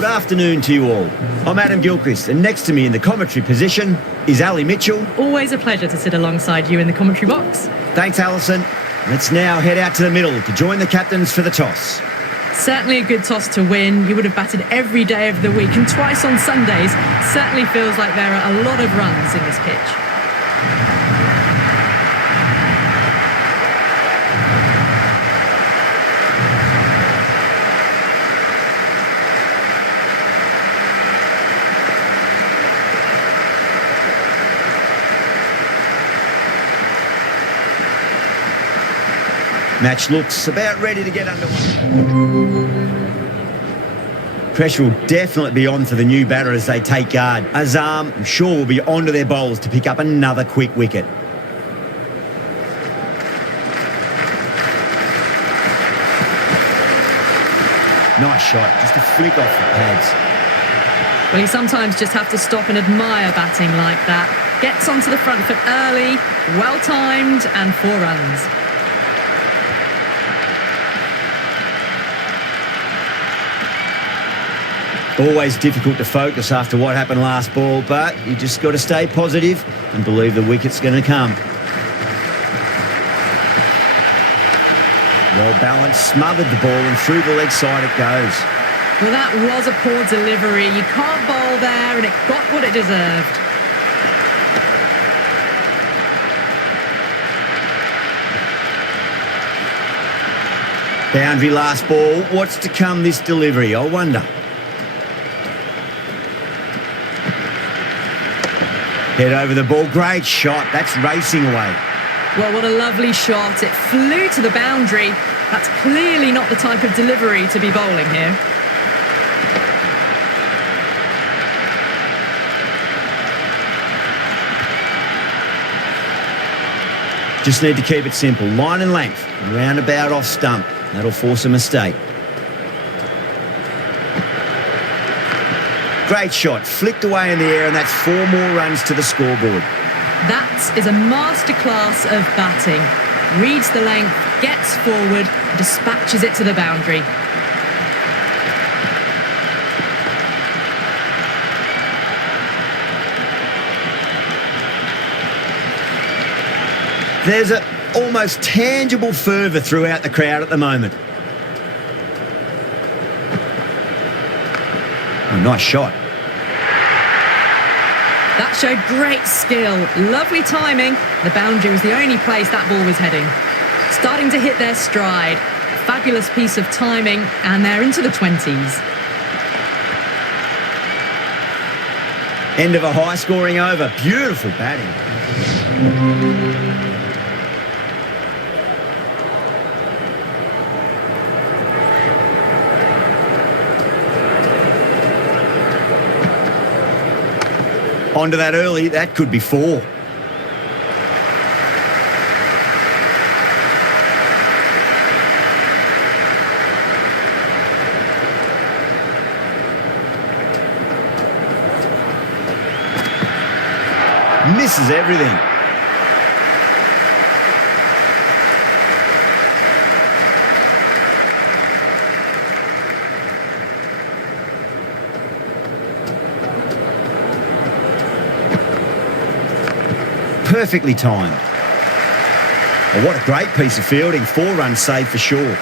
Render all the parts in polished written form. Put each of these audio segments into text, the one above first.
Good afternoon to you all. I'm Adam Gilchrist, and next to me in the commentary position is Ali Mitchell. Always a pleasure to sit alongside you in the commentary box. Thanks, Alison. Let's now head out to the middle to join the captains for the toss. Certainly a good toss to win. You would have batted every day of the week and twice on Sundays. Certainly feels like there are a lot of runs in this pitch. Match looks about ready to get underway. Pressure will definitely be on for the new batter as they take guard. Azam, I'm sure, will be onto their bowls to pick up another quick wicket. Nice shot, just a flick off the pads. Well, you sometimes just have to stop and admire batting like that. Gets onto the front foot early, well-timed, and 4 runs. Always difficult to focus after what happened last ball, but you just got to stay positive and believe the wicket's going to come. Well balanced, smothered the ball, and through the leg side it goes. Well, that was a poor delivery. You can't bowl there, and it got what it deserved. Boundary last ball. What's to come this delivery, I wonder. Head over the ball. Great shot. That's racing away. Well, what a lovely shot. It flew to the boundary. That's clearly not the type of delivery to be bowling here. Just need to keep it simple. Line and length. Roundabout off stump. That'll force a mistake. Great shot. Flicked away in the air, and that's 4 more runs to the scoreboard. That is a masterclass of batting. Reads the length, gets forward, dispatches it to the boundary. There's an almost tangible fervour throughout the crowd at the moment. Oh, nice shot. That showed great skill, lovely timing. The boundary was the only place that ball was heading. Starting to hit their stride. Fabulous piece of timing, and they're into the 20s. End of a high-scoring over. Beautiful batting. Onto that early, that could be 4. Misses everything. Perfectly timed. Well, what a great piece of fielding. 4 runs saved for sure.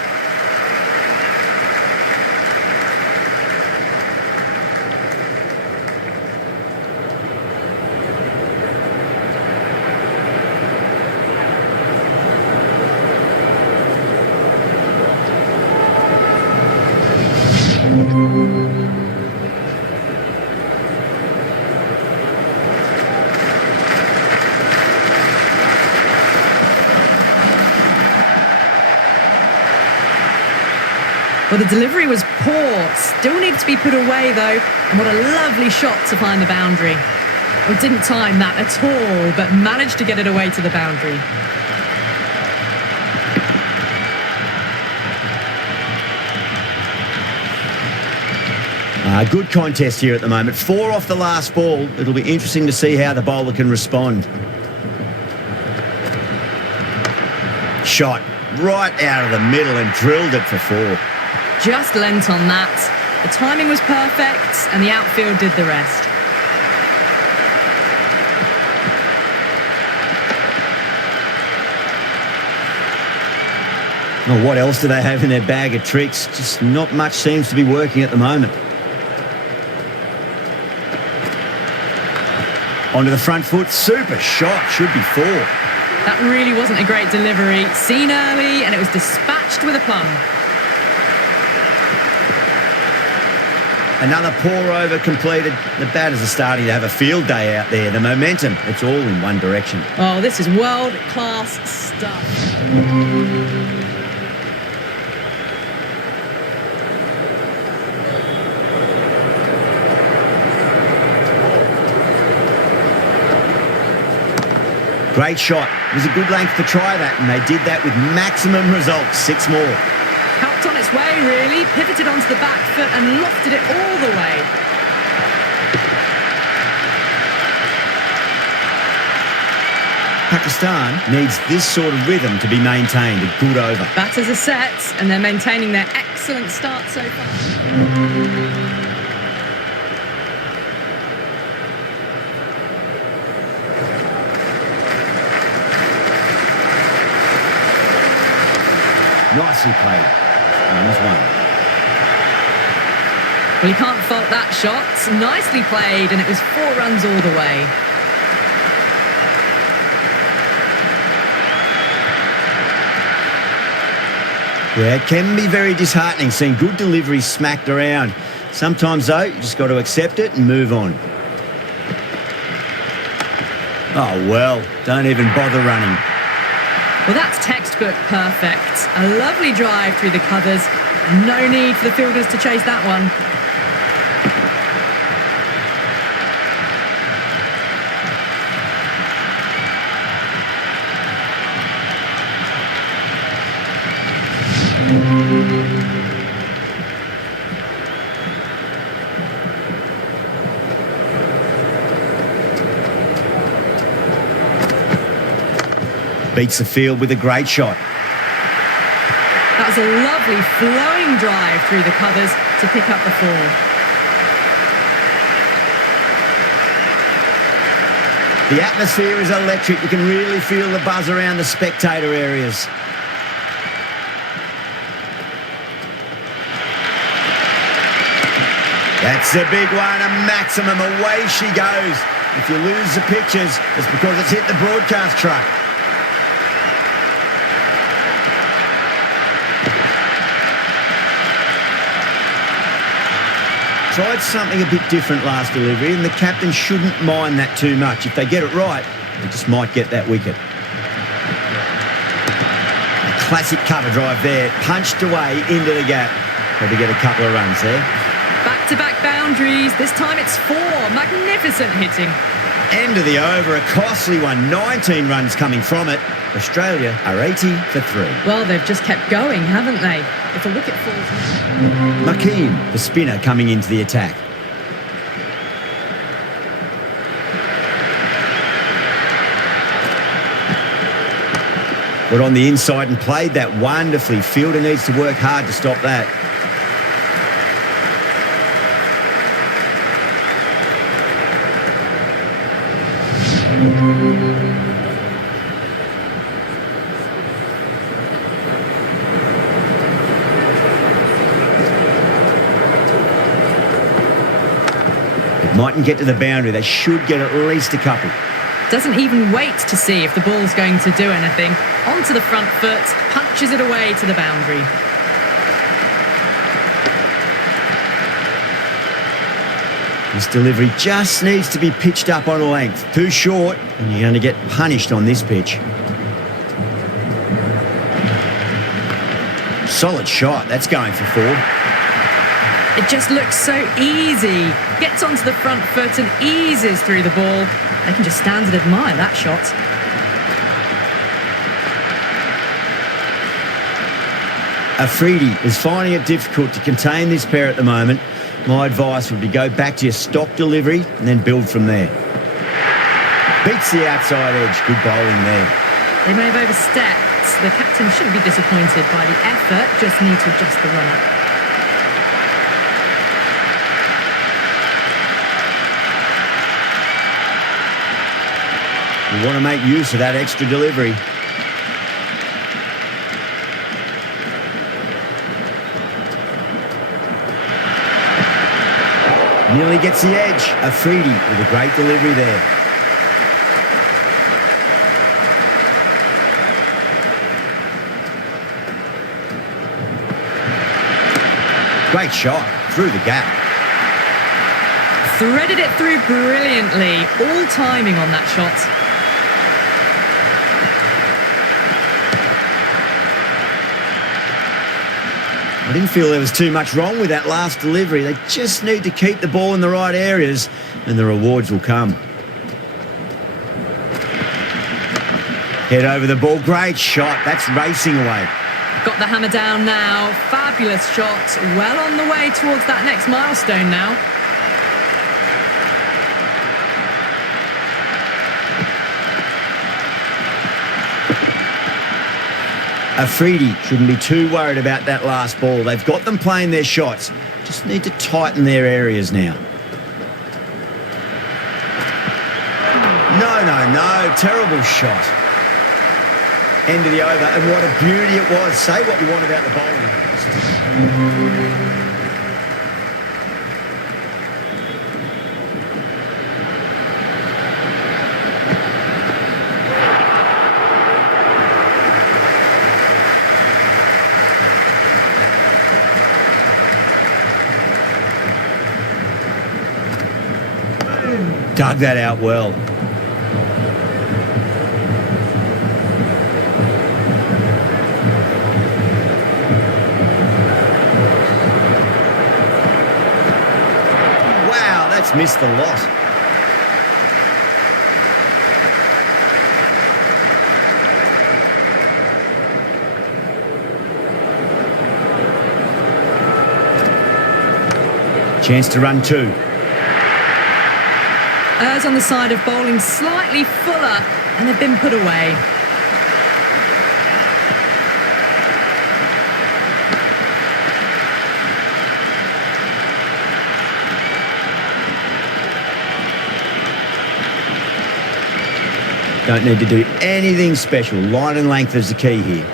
Well, the delivery was poor. Still needed to be put away, though. And what a lovely shot to find the boundary. Well, didn't time that at all, but managed to get it away to the boundary. Good contest here at the moment. 4 off the last ball. It'll be interesting to see how the bowler can respond. Shot right out of the middle and drilled it for 4. Just lent on that. The timing was perfect and the outfield did the rest. Well, what else do they have in their bag of tricks? Just not much seems to be working at the moment. Onto the front foot. Super shot. Should be 4. That really wasn't a great delivery. Seen early and it was dispatched with a plum. Another pour over completed. The batters are starting to have a field day out there. The momentum, it's all in one direction. Oh, this is world-class stuff. Great shot. It was a good length to try that, and they did that with maximum results. 6 more. Helped on its way, really. Pivoted onto the back foot and lofted it all the way. Pakistan needs this sort of rhythm to be maintained. A good over. Batters are set, and they're maintaining their excellent start so far. Nicely played. Runs 1. Well, you can't fault that shot. Nicely played, and it was 4 runs all the way. Yeah, it can be very disheartening seeing good deliveries smacked around. Sometimes, though, you just got to accept it and move on. Oh, well, don't even bother running. Well, that's textbook perfect. A lovely drive through the covers. No need for the fielders to chase that one. Beats the field with a great shot. That was a lovely flowing drive through the covers to pick up the 4. The atmosphere is electric. You can really feel the buzz around the spectator areas. That's a big one, a maximum. Away she goes. If you lose the pictures, it's because it's hit the broadcast truck. Tried something a bit different last delivery, and the captain shouldn't mind that too much. If they get it right, they just might get that wicket. A classic cover drive there, punched away into the gap. Probably get a couple of runs there. Back-to-back boundaries. This time it's 4. Magnificent hitting. End of the over, a costly one. 19 runs coming from it. Australia are 80 for 3. Well, they've just kept going, haven't they? If a wicket falls... Makeen, the spinner, coming into the attack. Got on the inside and played that wonderfully. Fielder needs to work hard to stop that. Mightn't get to the boundary. They should get at least a couple. Doesn't even wait to see if the ball's going to do anything. Onto the front foot, punches it away to the boundary. This delivery just needs to be pitched up on length. Too short, and you're going to get punished on this pitch. Solid shot. That's going for 4. It just looks so easy. Gets onto the front foot and eases through the ball. They can just stand and admire that shot. Afridi is finding it difficult to contain this pair at the moment. My advice would be go back to your stock delivery and then build from there. Beats the outside edge. Good bowling there. They may have overstepped. The captain shouldn't be disappointed by the effort. Just need to adjust the run-up. You want to make use of that extra delivery. Nearly gets the edge. Afridi with a great delivery there. Great shot through the gap. Threaded it through brilliantly. All timing on that shot. I didn't feel there was too much wrong with that last delivery. They just need to keep the ball in the right areas and the rewards will come. Head over the ball. Great shot. That's racing away. Got the hammer down now. Fabulous shot. Well on the way towards that next milestone now. Afridi shouldn't be too worried about that last ball. They've got them playing their shots. Just need to tighten their areas now. No. Terrible shot. End of the over. And what a beauty it was. Say what you want about the bowling. Dug that out well. Wow, that's missed a lot. Chance to run two. Errs on the side of bowling slightly fuller, and they've been put away. Don't need to do anything special. Line and length is the key here.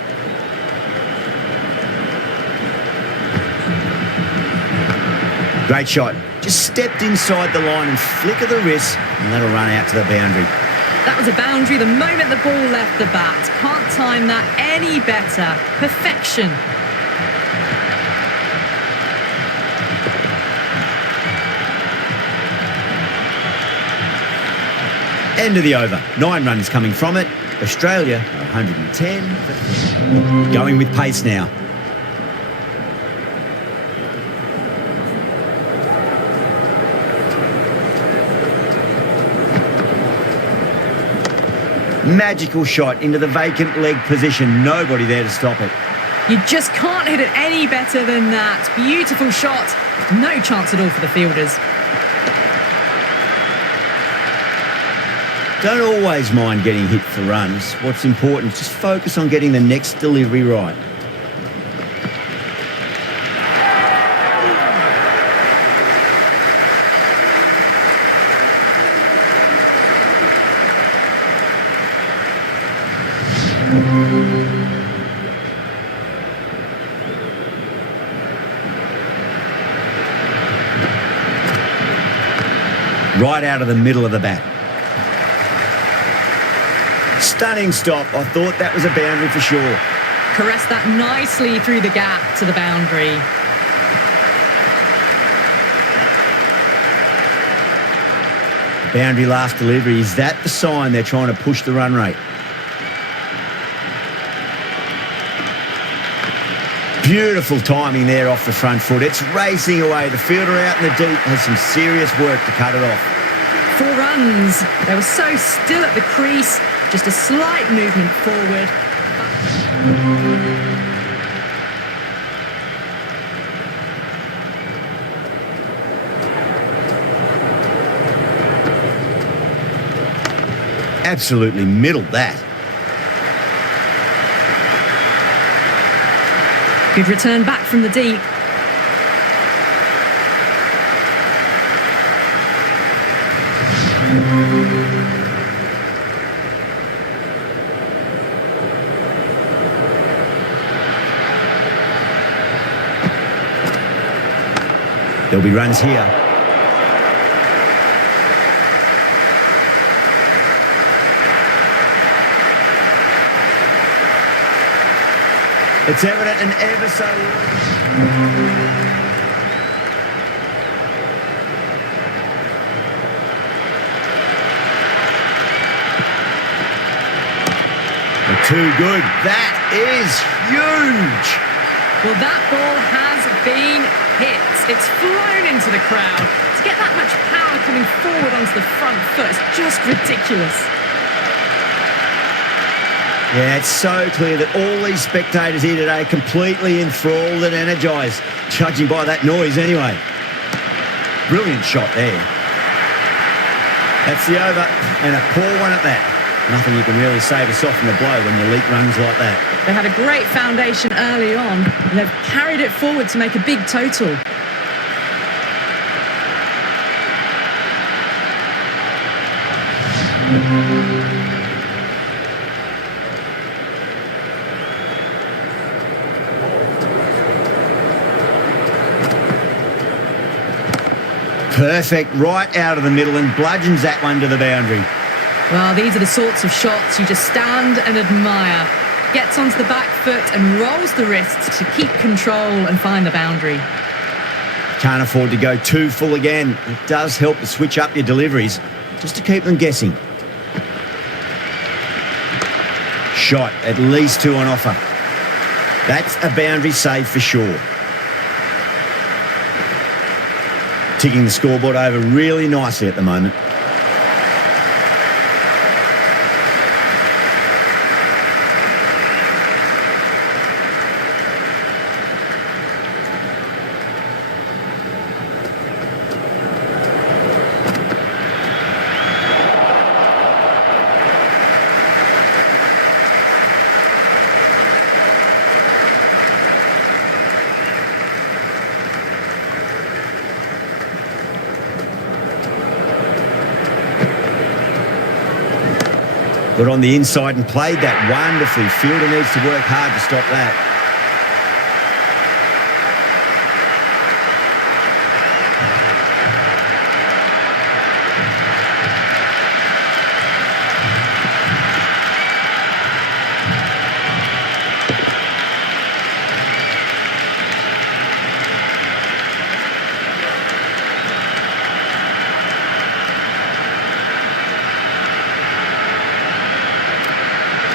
Great shot. Just stepped inside the line and flick of the wrist, and that'll run out to the boundary. That was a boundary the moment the ball left the bat. Can't time that any better. Perfection. End of the over. 9 runs coming from it. Australia, 110. Going with pace now. Magical shot into the vacant leg position. Nobody there to stop it. You just can't hit it any better than that. Beautiful shot. No chance at all for the fielders. Don't always mind getting hit for runs. What's important is just focus on getting the next delivery right. Right out of the middle of the bat. Stunning stop. I thought that was a boundary for sure. Caressed that nicely through the gap to the boundary. Boundary last delivery. Is that the sign they're trying to push the run rate? Beautiful timing there off the front foot. It's racing away. The fielder out in the deep has some serious work to cut it off. 4 runs. They were so still at the crease. Just a slight movement forward. Absolutely middled that. Good return back from the deep. There'll be runs here. It's evident and ever so... Too good. That is huge. Well, that ball has been hit. It's flown into the crowd. To get that much power coming forward onto the front foot is just ridiculous. Yeah, it's so clear that all these spectators here today are completely enthralled and energised, judging by that noise anyway. Brilliant shot there. That's the over, and a poor one at that. Nothing you can really say to soften the blow when the leak runs like that. They had a great foundation early on, and they've carried it forward to make a big total. Perfect, right out of the middle, and bludgeons that one to the boundary. Well, these are the sorts of shots you just stand and admire. Gets onto the back foot and rolls the wrists to keep control and find the boundary. Can't afford to go too full again. It does help to switch up your deliveries, just to keep them guessing. Shot, at least two on offer. That's a boundary save for sure. Ticking the scoreboard over really nicely at the moment. Got on the inside and played that wonderfully. Fielder needs to work hard to stop that.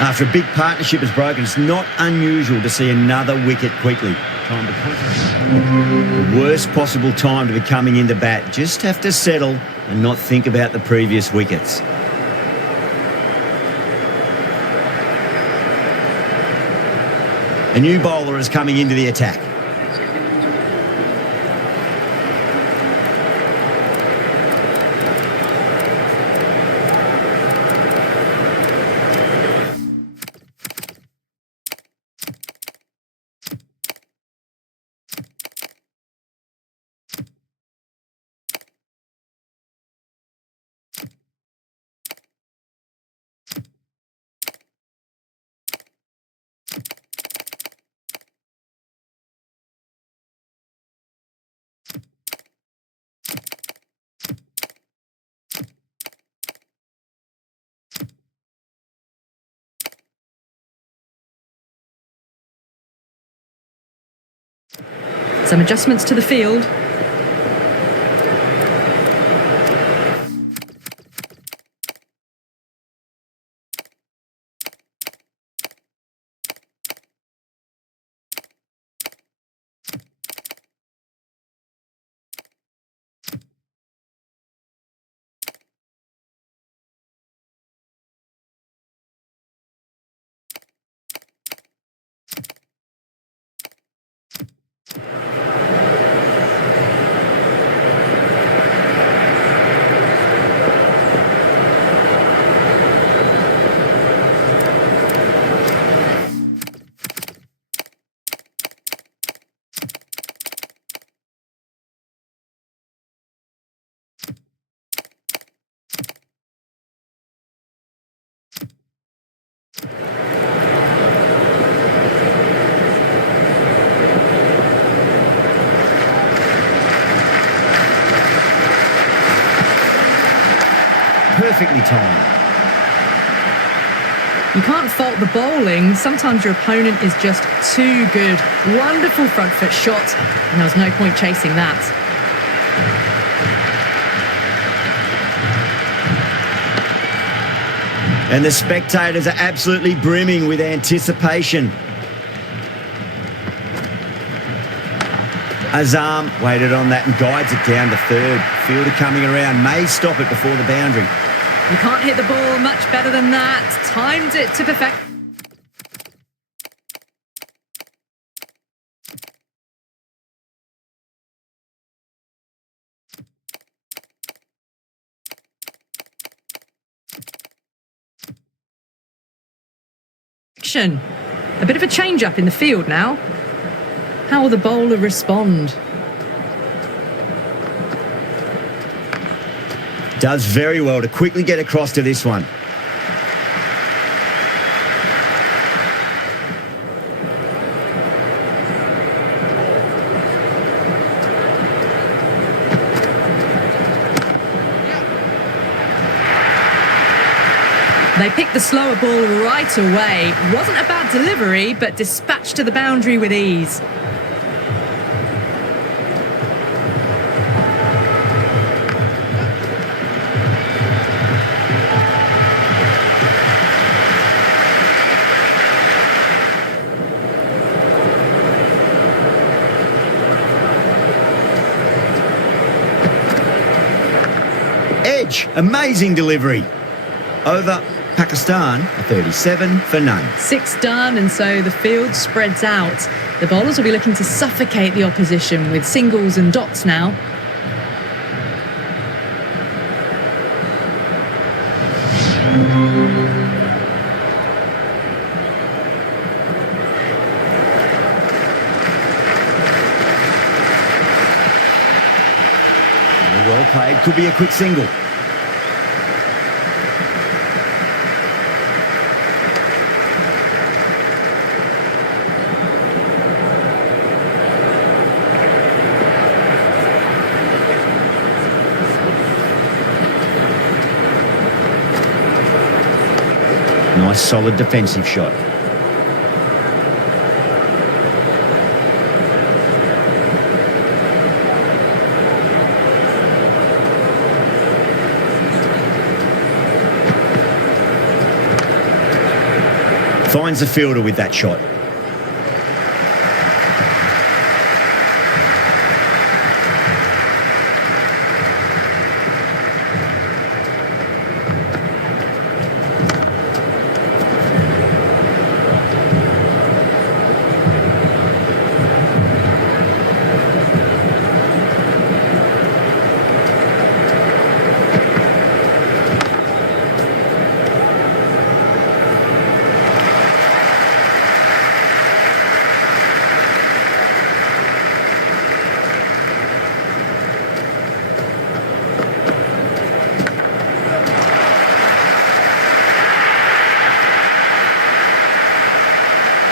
After a big partnership is broken, it's not unusual to see another wicket quickly. Time to concentrate. The worst possible time to be coming into bat. Just have to settle and not think about the previous wickets. A new bowler is coming into the attack. Some adjustments to the field. perfectly timed. You can't fault the bowling. Sometimes your opponent is just too good. Wonderful front foot shot, and there was no point chasing that. And the spectators are absolutely brimming with anticipation. Azam waited on that and guides it down to third. Fielder coming around, may stop it before the boundary. You can't hit the ball much better than that. Timed it to perfection. A bit of a change-up in the field now. How will the bowler respond? Does very well to quickly get across to this one. They picked the slower ball right away. Wasn't a bad delivery, but dispatched to the boundary with ease. Edge, amazing delivery. Over Pakistan, a 37 for none. 6 done, and so the field spreads out. The bowlers will be looking to suffocate the opposition with singles and dots now. Well played, could be a quick single. Nice solid defensive shot. Finds the fielder with that shot.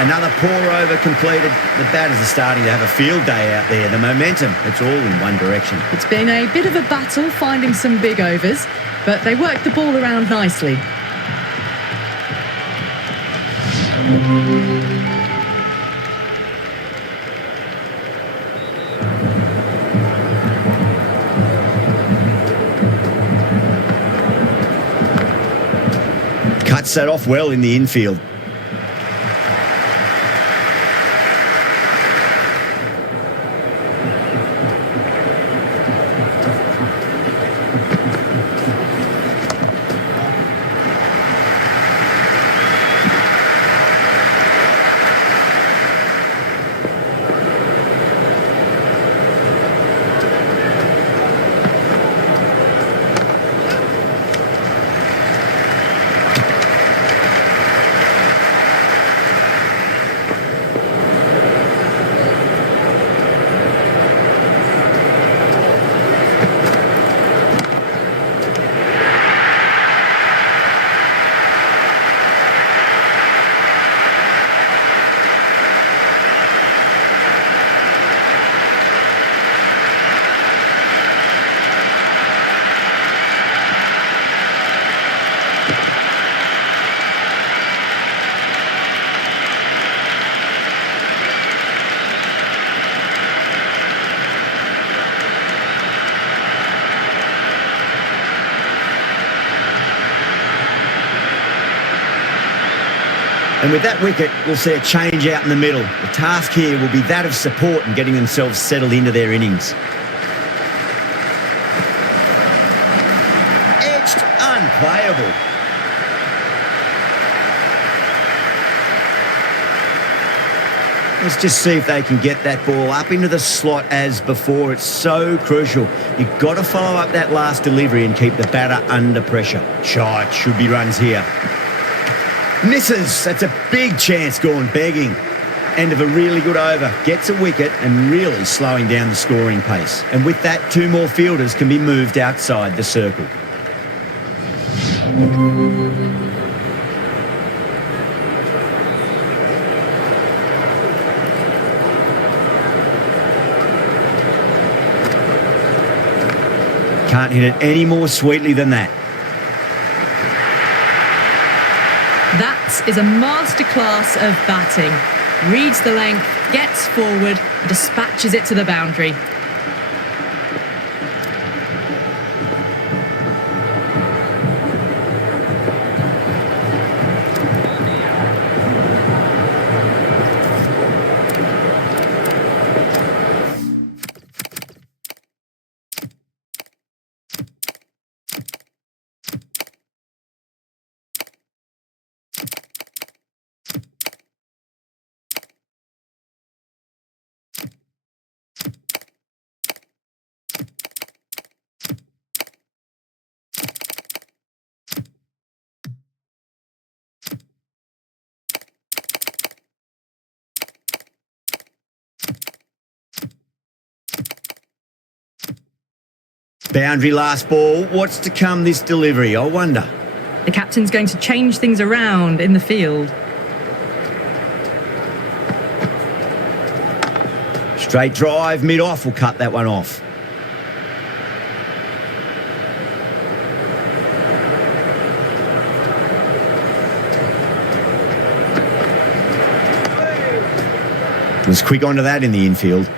Another pour over completed. The batters are starting to have a field day out there. The momentum, it's all in one direction. It's been a bit of a battle finding some big overs, but they worked the ball around nicely. Cuts that off well in the infield. And with that wicket, we'll see a change out in the middle. The task here will be that of support and getting themselves settled into their innings. Edged, unplayable. Let's just see if they can get that ball up into the slot as before. It's so crucial. You've got to follow up that last delivery and keep the batter under pressure. Shot, should be runs here. Misses. That's a big chance gone begging. End of a really good over. Gets a wicket and really slowing down the scoring pace. And with that, 2 more fielders can be moved outside the circle. Can't hit it any more sweetly than that. That is a masterclass of batting. Reads the length, gets forward, and dispatches it to the boundary. Boundary last ball. What's to come this delivery, I wonder? The captain's going to change things around in the field. Straight drive, mid-off will cut that one off. Was quick onto that in the infield.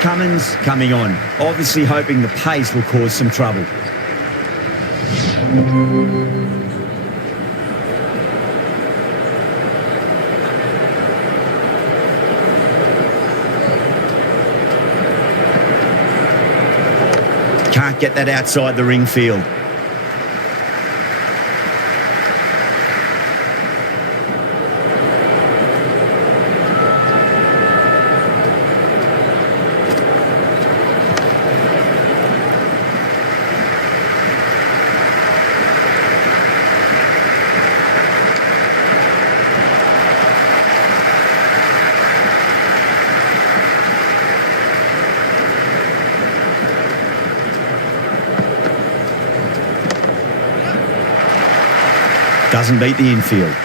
Cummins coming on, obviously hoping the pace will cause some trouble. Can't get that outside the ring field. Doesn't beat the infield.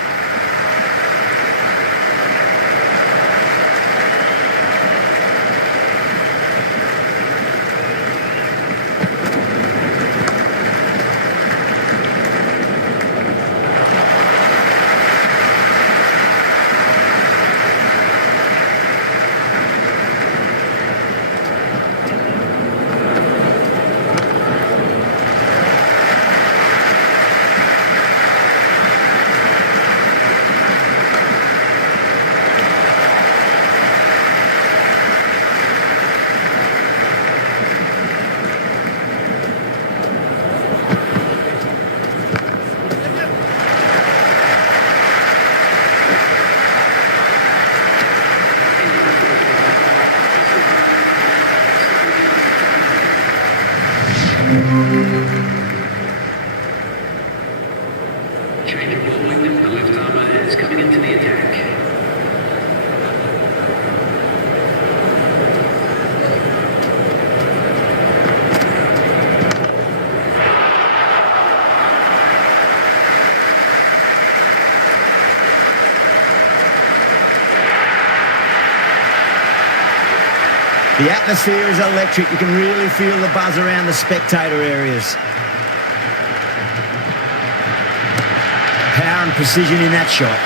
Change of bowling. The left armour is coming into the attack. The atmosphere is electric. You can really feel the buzz around the spectator areas. Power and precision in that shot.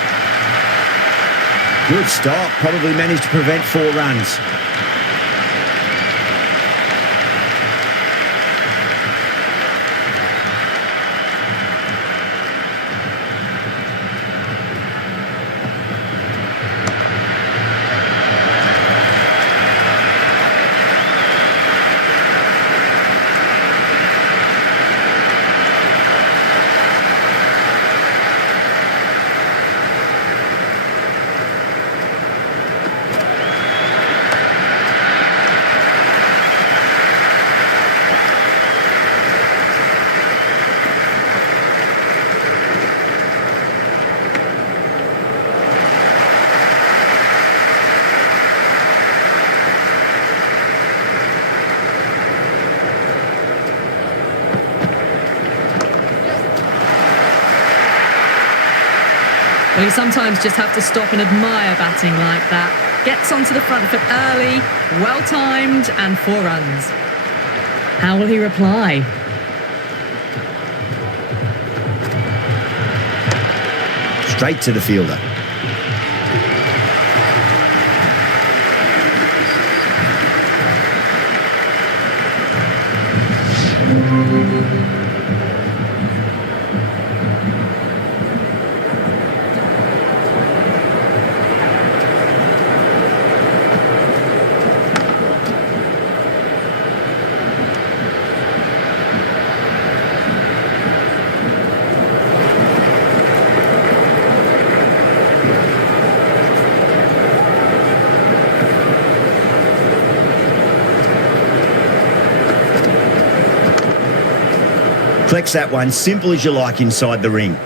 Good stop. Probably managed to prevent 4 runs. Well, you sometimes just have to stop and admire batting like that. Gets onto the front foot early, well-timed, and 4 runs. How will he reply? Straight to the fielder. Collects that one, simple as you like inside the ring.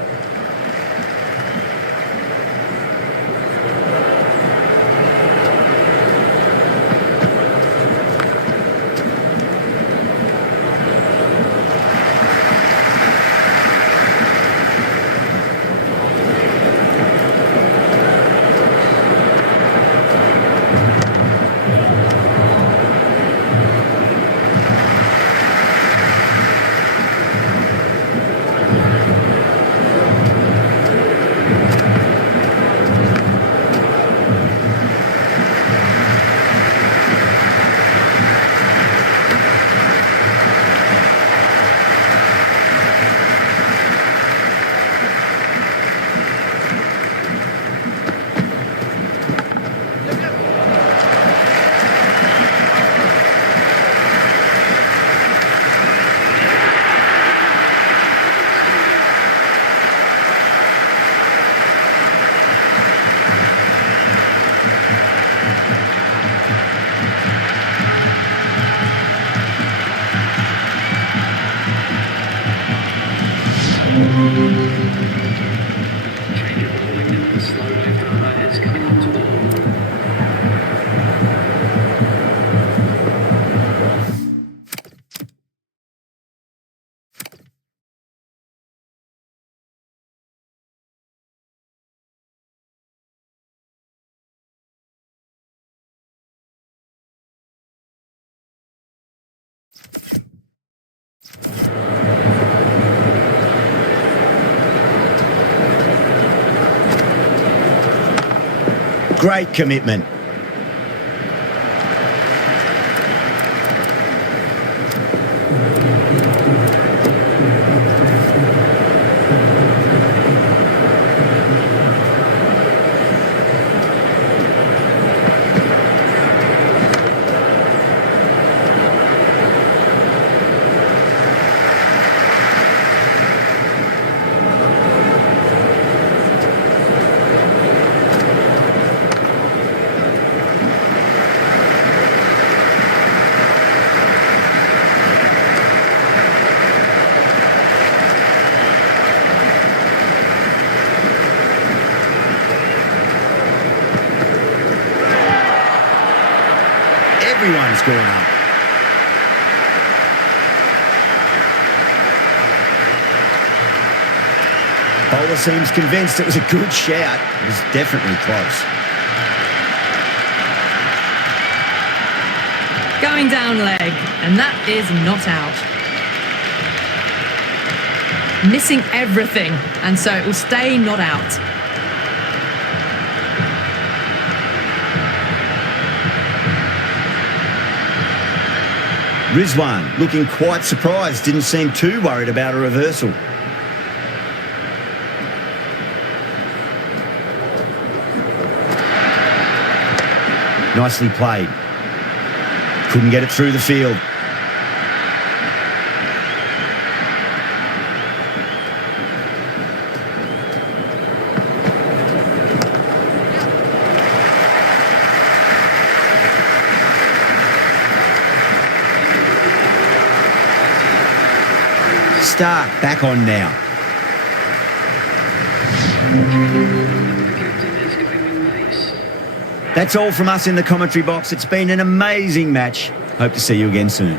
Great commitment. gone up. Bowler seems convinced it was a good shout. It was definitely close. Going down leg, and that is not out. Missing everything, and so it will stay not out. Rizwan looking quite surprised, didn't seem too worried about a reversal. Nicely played. Couldn't get it through the field. Stark back on now. That's all from us in the commentary box. It's been an amazing match. Hope to see you again soon.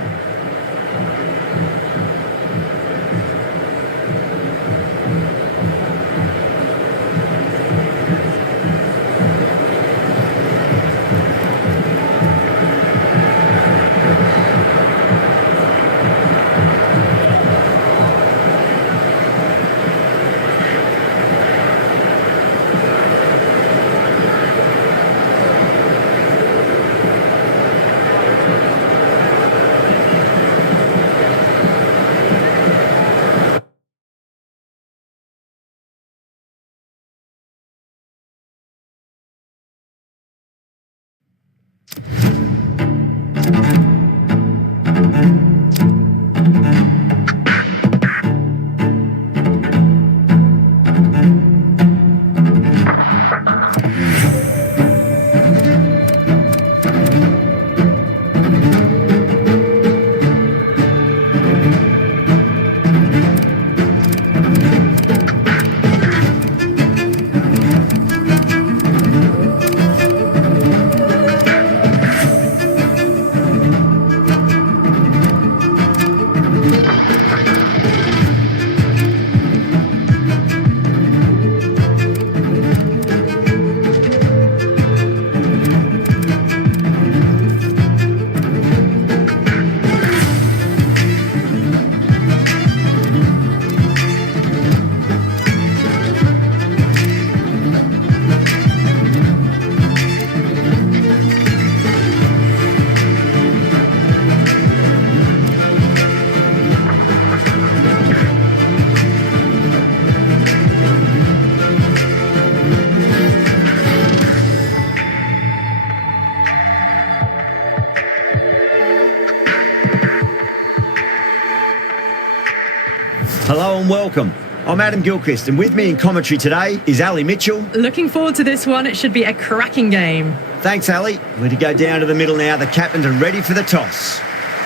Hello and welcome. I'm Adam Gilchrist, and with me in commentary today is Ali Mitchell. Looking forward to this one. It should be a cracking game. Thanks, Ali. We're to go down to the middle now. The captains are ready for the toss.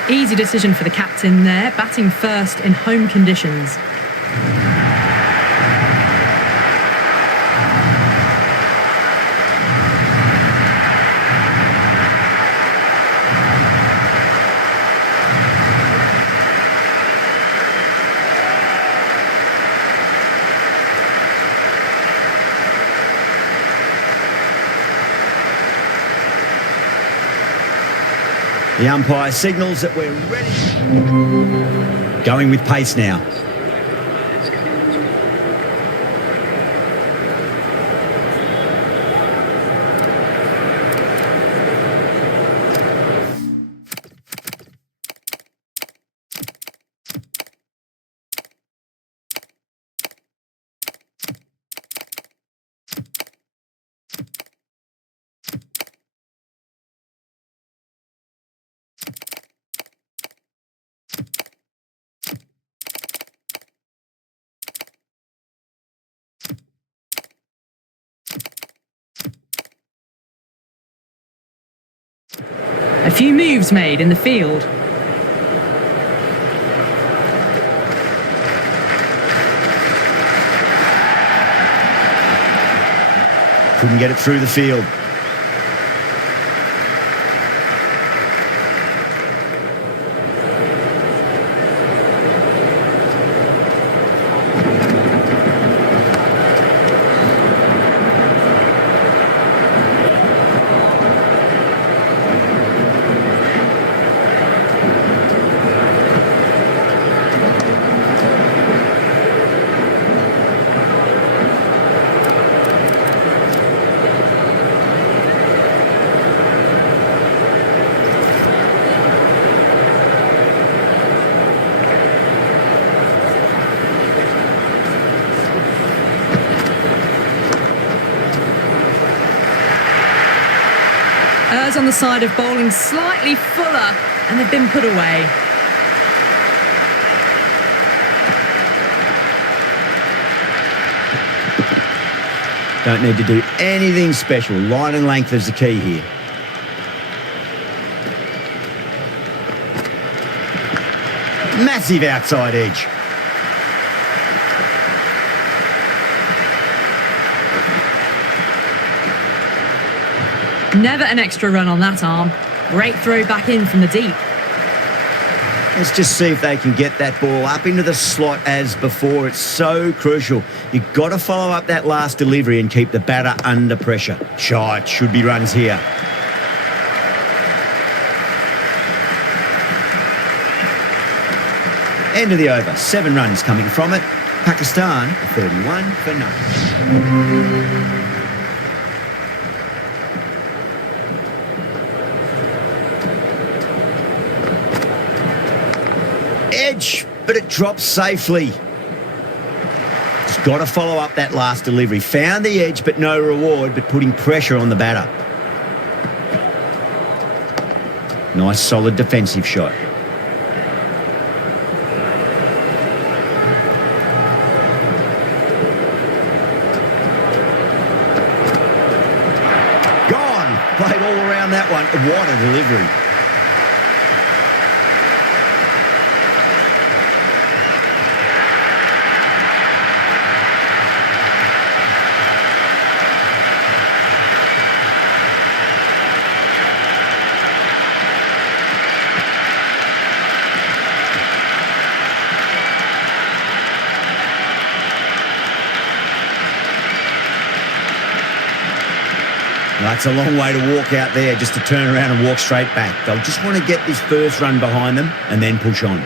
Easy decision for the captain there, batting first in home conditions. The umpire signals that we're ready. Going with pace now. A few moves made in the field. Couldn't get it through the field. errs on the side of bowling slightly fuller, and they've been put away. Don't need to do anything special. Line and length is the key here. Massive outside edge. Never an extra run on that arm. Great throw back in from the deep. Let's just see if they can get that ball up into the slot as before. It's so crucial. You've got to follow up that last delivery and keep the batter under pressure. Shot, should be runs here. End of the over. 7 runs coming from it. Pakistan 31 for nothing. Edge, but it drops safely. It's got to follow up that last delivery. Found the edge, but no reward, but putting pressure on the batter. Nice, solid defensive shot. Gone. Played all around that one. What a delivery. That's a long way to walk out there just to turn around and walk straight back. They'll just want to get this first run behind them and then push on.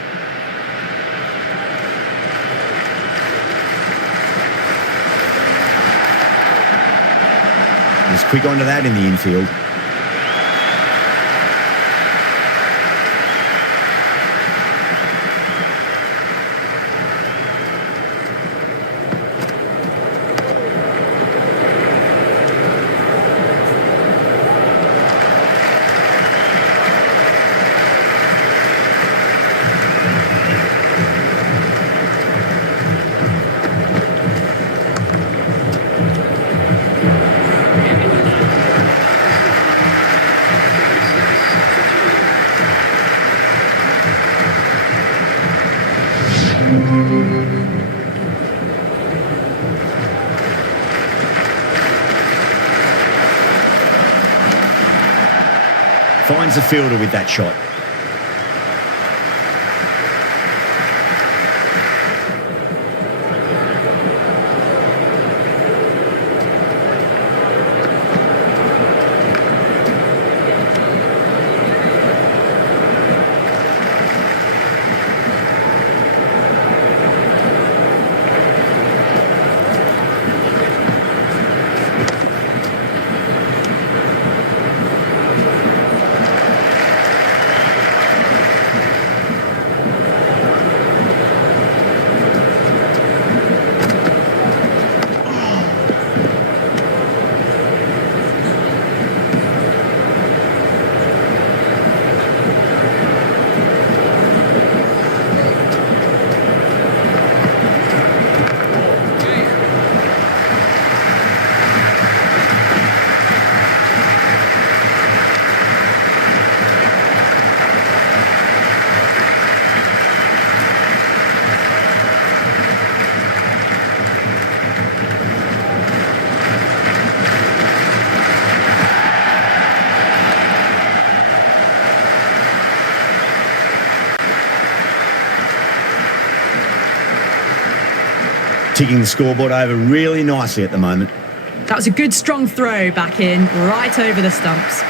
Just quick onto that in the infield. Finds the fielder with that shot. Ticking the scoreboard over really nicely at the moment. That was a good strong throw back in, right over the stumps.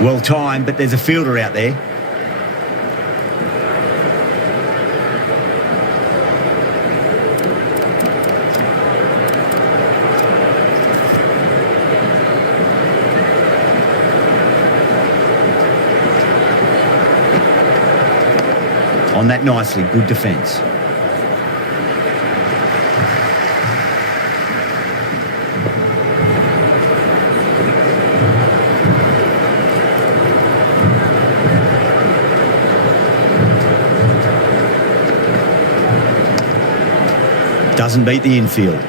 Well timed, but there's a fielder out there. On that nicely, good defence. Doesn't beat the infield.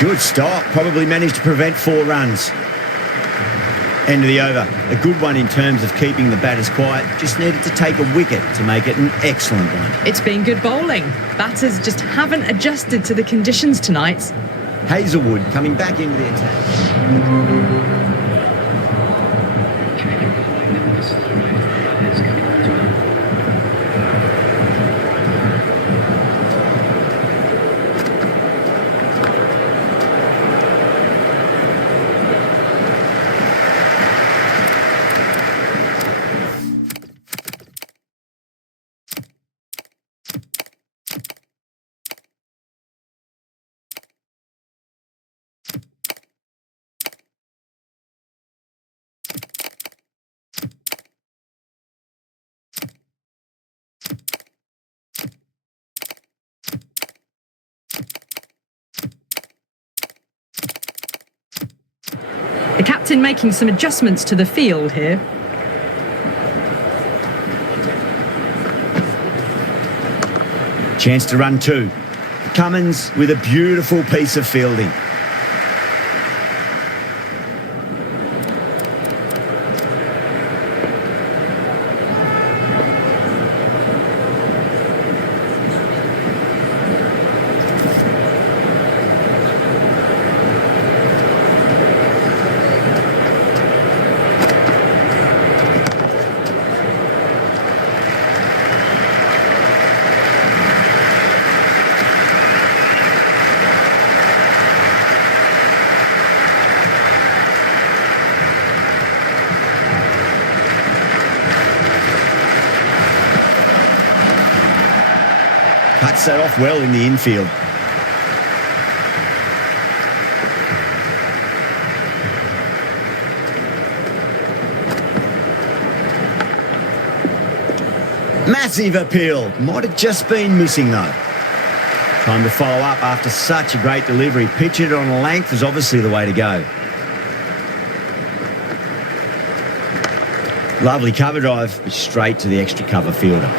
Good stop. Probably managed to prevent 4 runs. End of the over. A good one in terms of keeping the batters quiet. Just needed to take a wicket to make it an excellent one. It's been good bowling. Batters just haven't adjusted to the conditions tonight. Hazelwood coming back into the attack. The captain making some adjustments to the field here. Chance to run 2. Cummins with a beautiful piece of fielding. Cuts that off well in the infield. Massive appeal. Might have just been missing though. Time to follow up after such a great delivery. Pitch it on a length is obviously the way to go. Lovely cover drive, straight to the extra cover fielder.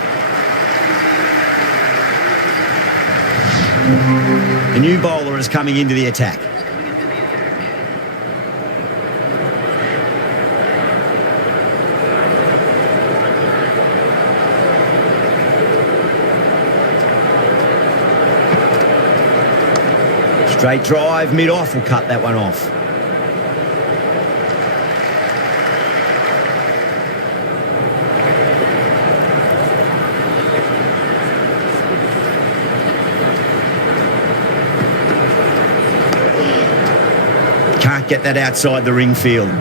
A new bowler is coming into the attack. Straight drive, mid-off will cut that one off. Can't get that outside the ring field.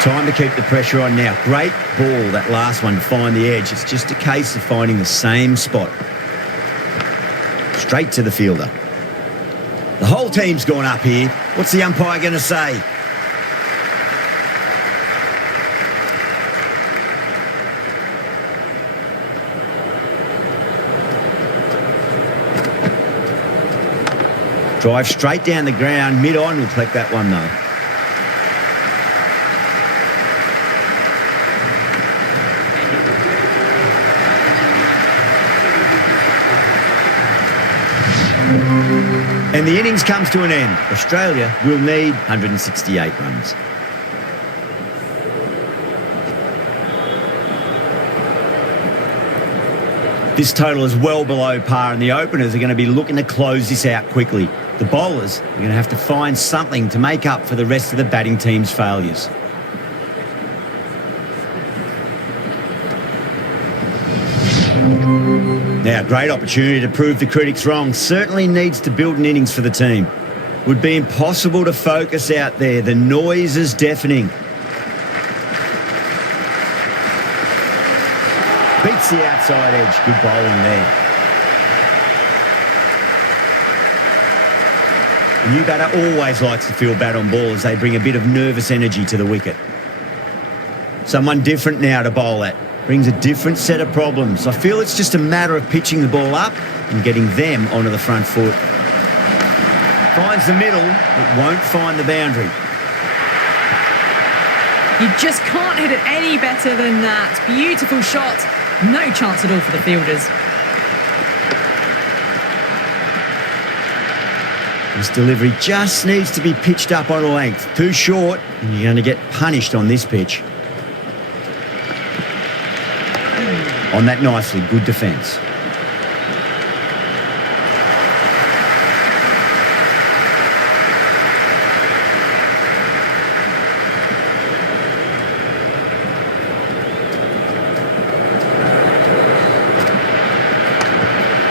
Time to keep the pressure on now. Great ball, that last one, to find the edge. It's just a case of finding the same spot. Straight to the fielder. The whole team's gone up here. What's the umpire going to say? Drive straight down the ground. Mid-on will collect that one, though. And the innings comes to an end. Australia will need 168 runs. This total is well below par, and the openers are going to be looking to close this out quickly. The bowlers are going to have to find something to make up for the rest of the batting team's failures. Now, great opportunity to prove the critics wrong. Certainly needs to build an innings for the team. Would be impossible to focus out there. The noise is deafening. Beats the outside edge. Good bowling there. The new batter always likes to feel bat on ball as they bring a bit of nervous energy to the wicket. Someone different now to bowl at. Brings a different set of problems. I feel it's just a matter of pitching the ball up and getting them onto the front foot. Finds the middle, but won't find the boundary. You just can't hit it any better than that. Beautiful shot. No chance at all for the fielders. This delivery just needs to be pitched up on a length. Too short, and you're going to get punished on this pitch. On that nicely, good defence.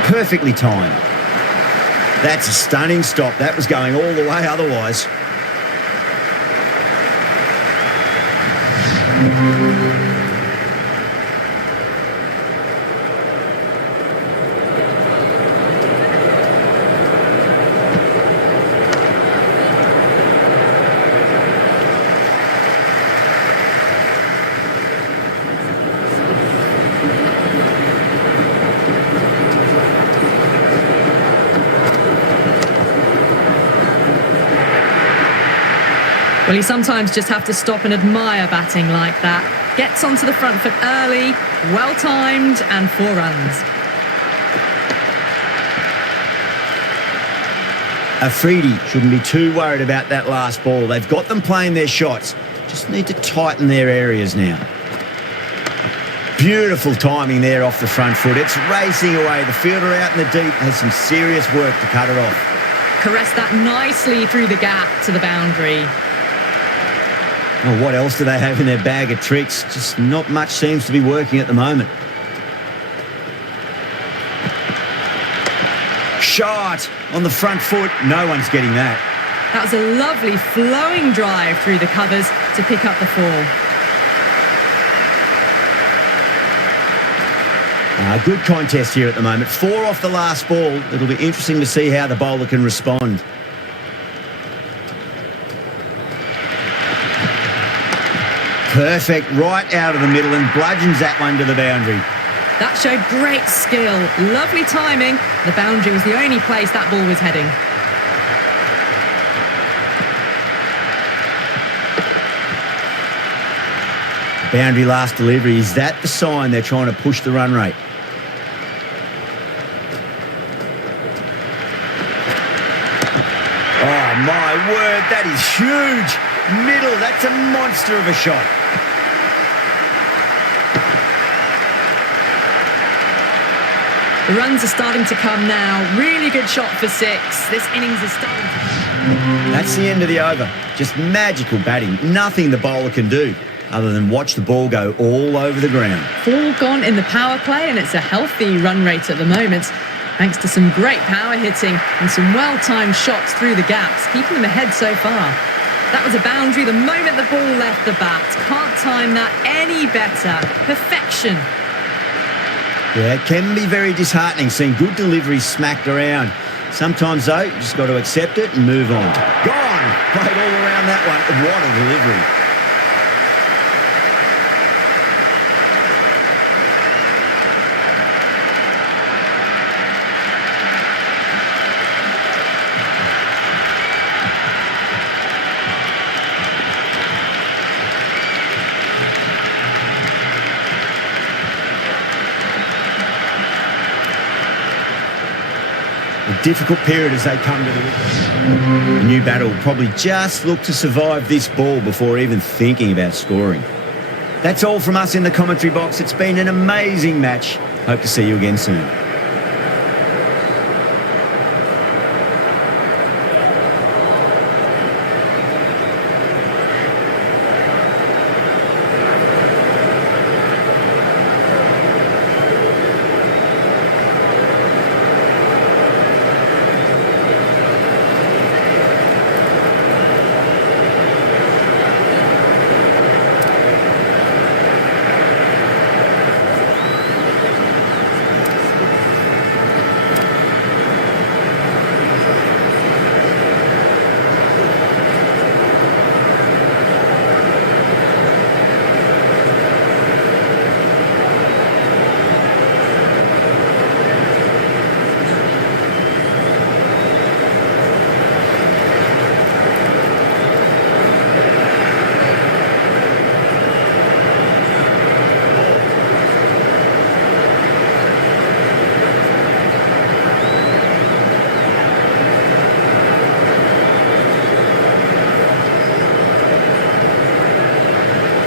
Perfectly timed. That's a stunning stop. That was going all the way otherwise. Well, you sometimes just have to stop and admire batting like that. Gets onto the front foot early, well-timed, and 4 runs. Afridi shouldn't be too worried about that last ball. They've got them playing their shots. Just need to tighten their areas now. Beautiful timing there off the front foot. It's racing away. The fielder out in the deep has some serious work to cut it off. Caressed that nicely through the gap to the boundary. Well, what else do they have in their bag of tricks? Just not much seems to be working at the moment. Shot on the front foot. No one's getting that. That was a lovely flowing drive through the covers to pick up the 4. Good contest here at the moment. 4 off the last ball. It'll be interesting to see how the bowler can respond. Perfect, right out of the middle, and bludgeons that one to the boundary. That showed great skill. Lovely timing. The boundary was the only place that ball was heading. Boundary last delivery. Is that the sign they're trying to push the run rate? Oh, my word, that is huge. Middle, that's a monster of a shot. The runs are starting to come now. Really good shot for 6. This innings is starting to... That's the end of the over. Just magical batting. Nothing the bowler can do other than watch the ball go all over the ground. 4 gone in the power play, and it's a healthy run rate at the moment, thanks to some great power hitting and some well-timed shots through the gaps, keeping them ahead so far. That was a boundary the moment the ball left the bat. Can't time that any better. Perfection. Yeah, it can be very disheartening seeing good deliveries smacked around. Sometimes, though, you just got to accept it and move on. Gone! Played all around that one. What a delivery. difficult period as they come to the wicket. The new batter will probably just look to survive this ball before even thinking about scoring. That's all from us in the commentary box. It's been an amazing match. Hope to see you again soon.